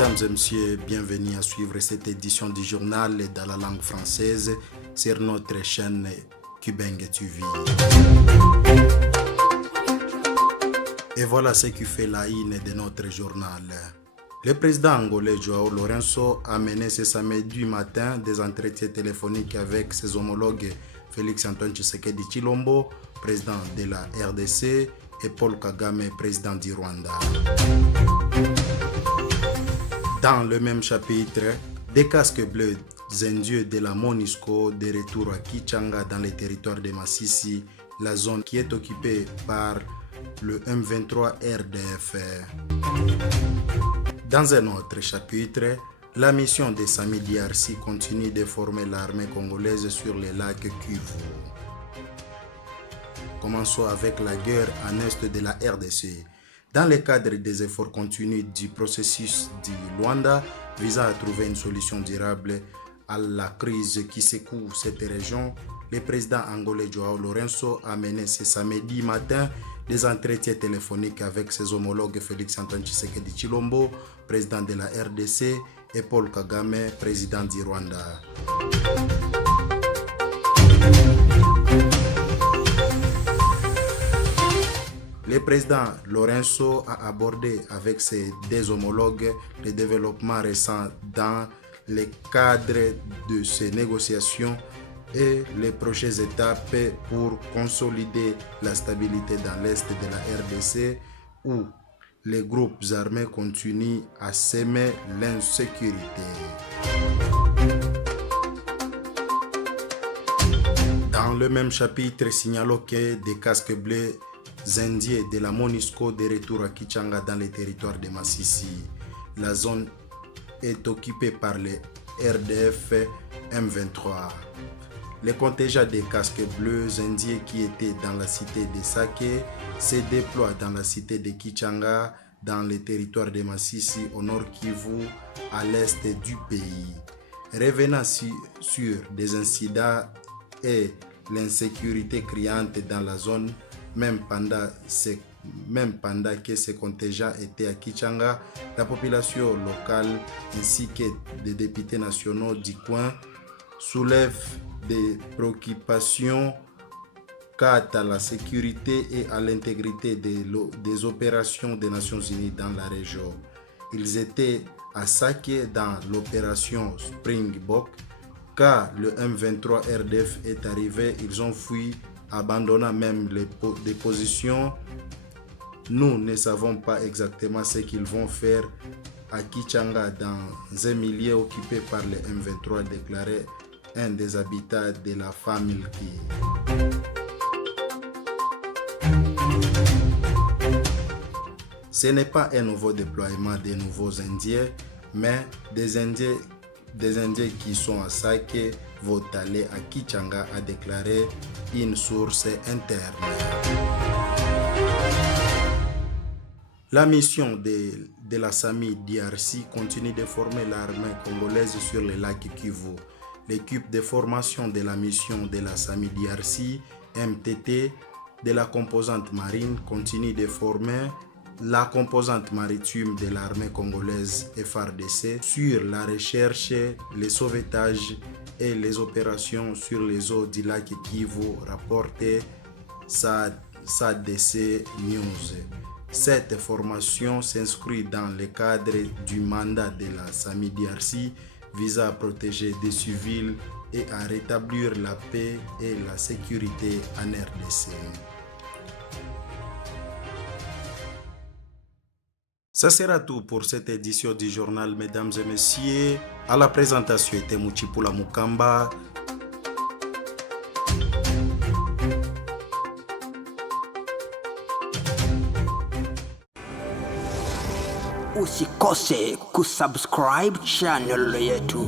Mesdames et messieurs, bienvenue à suivre cette édition du journal dans la langue française sur notre chaîne Cubengue TV. Et voilà ce qui fait la une de notre journal. Le président angolais Joao Lourenço a mené ce samedi matin des entretiens téléphoniques avec ses homologues Félix Antoine Tshisekedi Tshilombo, président de la RDC, et Paul Kagame, président du Rwanda. Dans le même chapitre, des casques bleus indiens de la MONUSCO de retour à Kichanga dans les territoires de Masisi, la zone qui est occupée par le M23 RDF. Dans un autre chapitre, la mission de Sami Diarsi continue de former l'armée congolaise sur les lacs Kivu. Commençons avec la guerre en est de la RDC. Dans le cadre des efforts continus du processus du Luanda visant à trouver une solution durable à la crise qui secoue cette région, le président angolais Joao Lourenço a mené ce samedi matin des entretiens téléphoniques avec ses homologues Félix Antoine Tshisekedi Tshilombo, président de la RDC, et Paul Kagame, président du Rwanda. Le président Lourenço a abordé avec ses deux homologues les développements récents dans le cadre de ces négociations et les prochaines étapes pour consolider la stabilité dans l'est de la RDC où les groupes armés continuent à semer l'insécurité. Dans le même chapitre, signalons que des casques bleus indiens de la MONUSCO de retour à Kichanga dans les territoires de Masisi. La zone est occupée par les RDF M23. Le contingent des casques bleus indiens qui étaient dans la cité de Sake se déploie dans la cité de Kichanga, dans les territoires de Masisi, au nord Kivu, à l'est du pays. Revenant sur des incidents et l'insécurité criante dans la zone, même pendant que ces contingents étaient à Kichanga, la population locale ainsi que des députés nationaux du coin soulèvent des préoccupations quant à la sécurité et à l'intégrité des opérations des Nations Unies dans la région. Ils étaient à Sake dans l'opération Springbok. Quand le M23 RDF est arrivé, ils ont fui, abandonnant même des positions. Nous ne savons pas exactement ce qu'ils vont faire à Kichanga dans un milieu occupé par le M23, déclaré un des habitants de la famille qui. Ce n'est pas un nouveau déploiement de nouveaux Indiens, mais des Indiens qui sont à Sake vont aller à Kichanga, a déclaré une source interne. La mission de la Sami Diarsi continue de former l'armée congolaise sur le lac Kivu. L'équipe de formation de la mission de la Sami Diarsi, MTT, de la composante marine continue de former la composante maritime de l'armée congolaise FARDC sur la recherche, le sauvetage et les opérations sur les eaux du lac Kivu, rapporté SADC News. Cette formation s'inscrit dans le cadre du mandat de la Sami Diarsi visant à protéger des civils et à rétablir la paix et la sécurité en RDC. Ça sera tout pour cette édition du journal, mesdames et messieurs. À la présentation était Muchipula Mukamba. Usikose kusubscribe channel yetu.